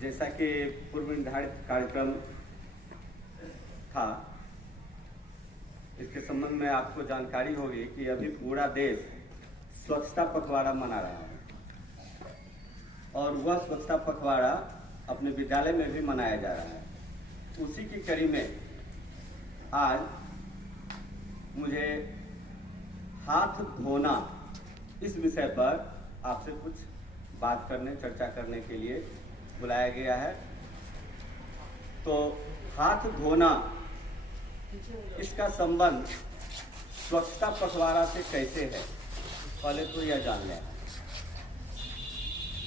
जैसा कि पूर्व निर्धारित कार्यक्रम था, इसके संबंध में आपको जानकारी होगी कि अभी पूरा देश स्वच्छता पखवाड़ा मना रहा है और वह स्वच्छता पखवाड़ा अपने विद्यालय में भी मनाया जा रहा है। उसी की कड़ी में आज मुझे हाथ धोना इस विषय पर आपसे कुछ बात करने, चर्चा करने के लिए बुलाया गया है। तो हाथ धोना, इसका संबंध स्वच्छता पखवाड़ा से कैसे है, पहले तो यह जान लें।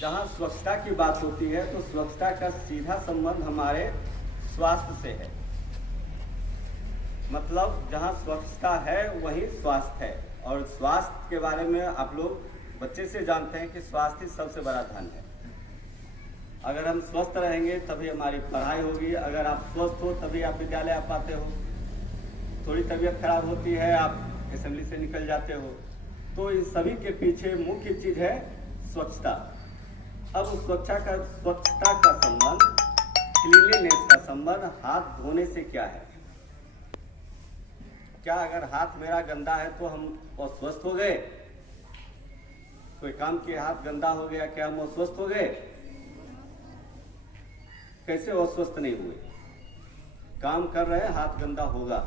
जहाँ स्वच्छता की बात होती है तो स्वच्छता का सीधा संबंध हमारे स्वास्थ्य से है। मतलब जहाँ स्वच्छता है वहीं स्वास्थ्य है, और स्वास्थ्य के बारे में आप लोग बच्चे से जानते हैं कि स्वास्थ्य सबसे बड़ा धन है। अगर हम स्वस्थ रहेंगे तभी हमारी पढ़ाई होगी। अगर आप स्वस्थ हो तभी आप विद्यालय आ पाते हो। थोड़ी तबीयत खराब होती है, आप असेंबली से निकल जाते हो। तो इन सभी के पीछे मुख्य चीज है स्वच्छता। अब स्वच्छता का संबंध, क्लीनलीनेस का संबंध हाथ धोने से क्या है? क्या अगर हाथ मेरा गंदा है तो हम अस्वस्थ हो गए? कोई काम किए हाथ गंदा हो गया, क्या हम अस्वस्थ हो गए? कैसे अस्वस्थ नहीं हुए? काम कर रहे हैं, हाथ गंदा होगा।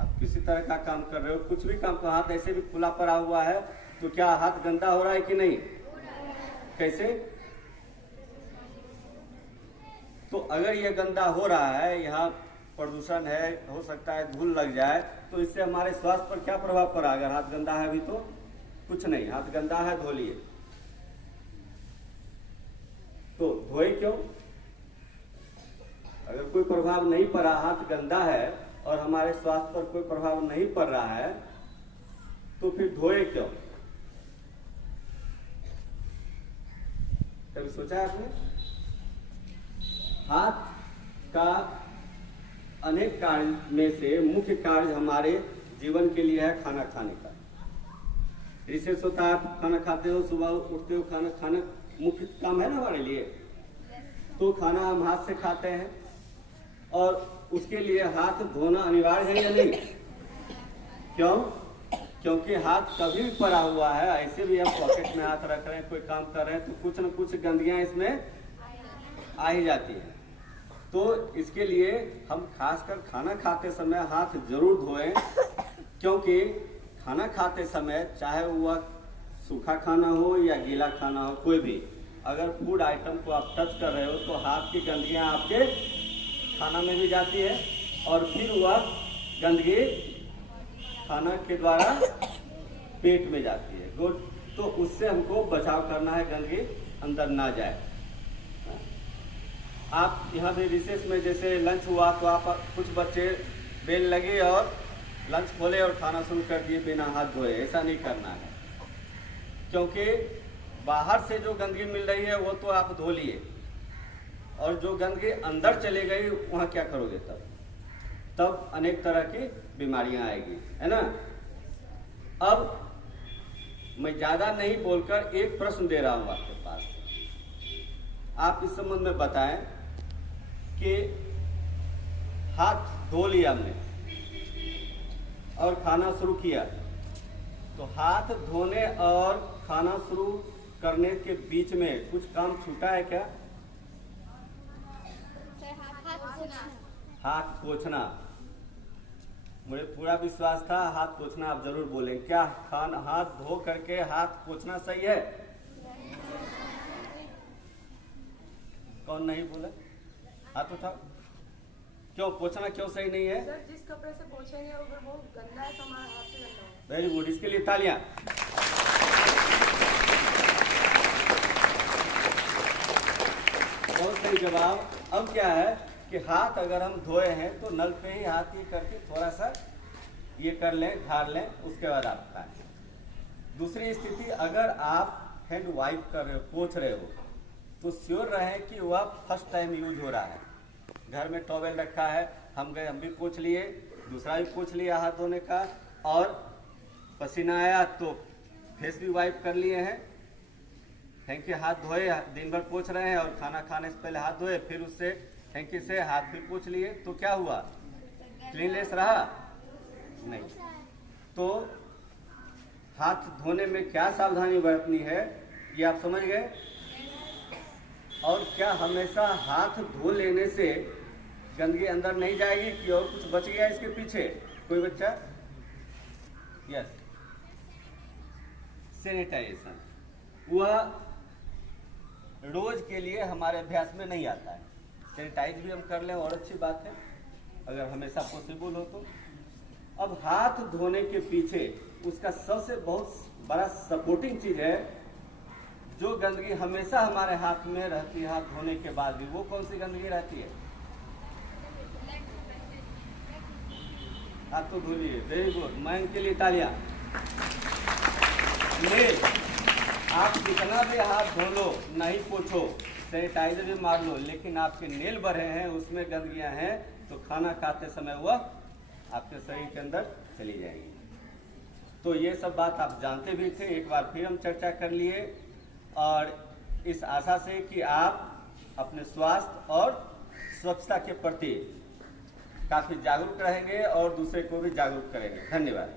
आप किसी तरह का काम कर रहे हो, कुछ भी काम का हाथ ऐसे भी खुला पड़ा हुआ है, तो क्या हाथ गंदा हो रहा है कि नहीं? कैसे? तो अगर यह गंदा हो रहा है, यहाँ प्रदूषण है, हो सकता है धूल लग जाए, तो इससे हमारे स्वास्थ्य पर क्या प्रभाव पड़ा? अगर हाथ गंदा है अभी तो कुछ नहीं, हाथ गंदा है धो लिए। तो धोए क्यों? अगर कोई प्रभाव नहीं पड़ा, हाथ गंदा है और हमारे स्वास्थ्य पर कोई प्रभाव नहीं पड़ रहा है, तो फिर धोए क्यों? कभी सोचा आपने? हाथ का अनेक कार्य में से मुख्य कार्य हमारे जीवन के लिए है खाना खाने का। रिसेस होता है, आप खाना खाते हो, सुबह उठते हो, खाना मुख्य काम है ना हमारे लिए। तो खाना हम हाथ से खाते हैं और उसके लिए हाथ धोना अनिवार्य है या नहीं? क्यों? क्योंकि हाथ कभी भी पड़ा हुआ है, ऐसे भी हम पॉकेट में हाथ रख रहे हैं, कोई काम कर रहे हैं, तो कुछ न कुछ गंदगियां इसमें आ ही जाती है। तो इसके लिए हम खासकर खाना खाते समय हाथ जरूर धोएं, क्योंकि खाना खाते समय चाहे वह सूखा खाना हो या गीला खाना हो, कोई भी अगर फूड आइटम को आप टच कर रहे हो तो हाथ की गंदगियां आपके खाना में भी जाती है और फिर वह गंदगी खाना के द्वारा पेट में जाती है। गुड। तो उससे हमको बचाव करना है, गंदगी अंदर ना जाए। आप यहाँ भी रिसेस में जैसे लंच हुआ तो आप कुछ बच्चे बेल लगे और लंच खोले और खाना शुरू कर दिए बिना हाथ धोए। ऐसा नहीं करना है, क्योंकि बाहर से जो गंदगी मिल रही है वो तो आप धो लिए, और जो गंदगी अंदर चले गई वहाँ क्या करोगे? तब अनेक तरह की बीमारियां आएगी, है ना। अब मैं ज़्यादा नहीं बोलकर एक प्रश्न दे रहा हूँ आपके पास। आप इस संबंध में बताएं कि हाथ धो लिया हमने और खाना शुरू किया, तो हाथ धोने और खाना शुरू करने के बीच में कुछ काम छूटा है क्या? हाथ पोंछना। मुझे पूरा विश्वास था हाथ पोंछना आप जरूर बोलें। क्या हाथ धो करके हाथ पोंछना सही है? कौन नहीं बोला? हाथ उठाओ। क्यों पोंछना क्यों सही नहीं है? सर, जिस कपड़े से पोंछेंगे अगर वो गंदा है तो हमारा हाथ से गंदा होगा। वेरी गुड, इसके लिए तालियां। बहुत सही जवाब। अब क्या है कि हाथ अगर हम धोए हैं तो नल पे ही हाथ ये करके थोड़ा सा ये कर लें, झाड़ लें, उसके बाद आप खाएं। दूसरी स्थिति, अगर आप हैंड वाइप कर रहे हो, पोंछ रहे हो, तो श्योर रहें कि वह फर्स्ट टाइम यूज हो रहा है। घर में टॉवेल रखा है, हम गए, हम भी पोंछ लिए, दूसरा भी पोंछ लिया हाथ धोने का, और पसीना आया तो फेस भी वाइप कर लिए हैं, हैंकी हाथ धोए, दिन भर पोंछ रहे हैं और खाना खाने से पहले हाथ धोए, फिर उससे हैंकी से हाथ फिर पोंछ लिए, तो क्या हुआ? क्लीननेस रहा? नहीं। तो हाथ धोने में क्या सावधानी बरतनी है ये आप समझ गए? और क्या हमेशा हाथ धो लेने से गंदगी अंदर नहीं जाएगी कि और कुछ बच गया इसके पीछे? कोई बच्चा? यस, सैनिटाइजेशन वह रोज के लिए हमारे अभ्यास में नहीं आता है। सैनिटाइज भी हम कर लें और अच्छी बात है अगर हमेशा पॉसिबल हो तो। अब हाथ धोने के पीछे उसका सबसे बहुत बड़ा सपोर्टिंग चीज है, जो गंदगी हमेशा हमारे हाथ में रहती है हाथ धोने के बाद भी, वो कौन सी गंदगी रहती है? हाथ तो धो लिए, वेरी गुड, मैं इनके लिए तालियां। नेल, आप कितना भी हाथ धो लो, नहीं पोछो, सैनिटाइजर भी मार लो, लेकिन आपके नेल बढ़े हैं, उसमें गंदगियां हैं, तो खाना खाते समय वह आपके शरीर के अंदर चली जाएगी। तो ये सब बात आप जानते भी थे, एक बार फिर हम चर्चा कर लिए, और इस आशा से कि आप अपने स्वास्थ्य और स्वच्छता के प्रति काफी जागरूक रहेंगे और दूसरे को भी जागरूक करेंगे। धन्यवाद।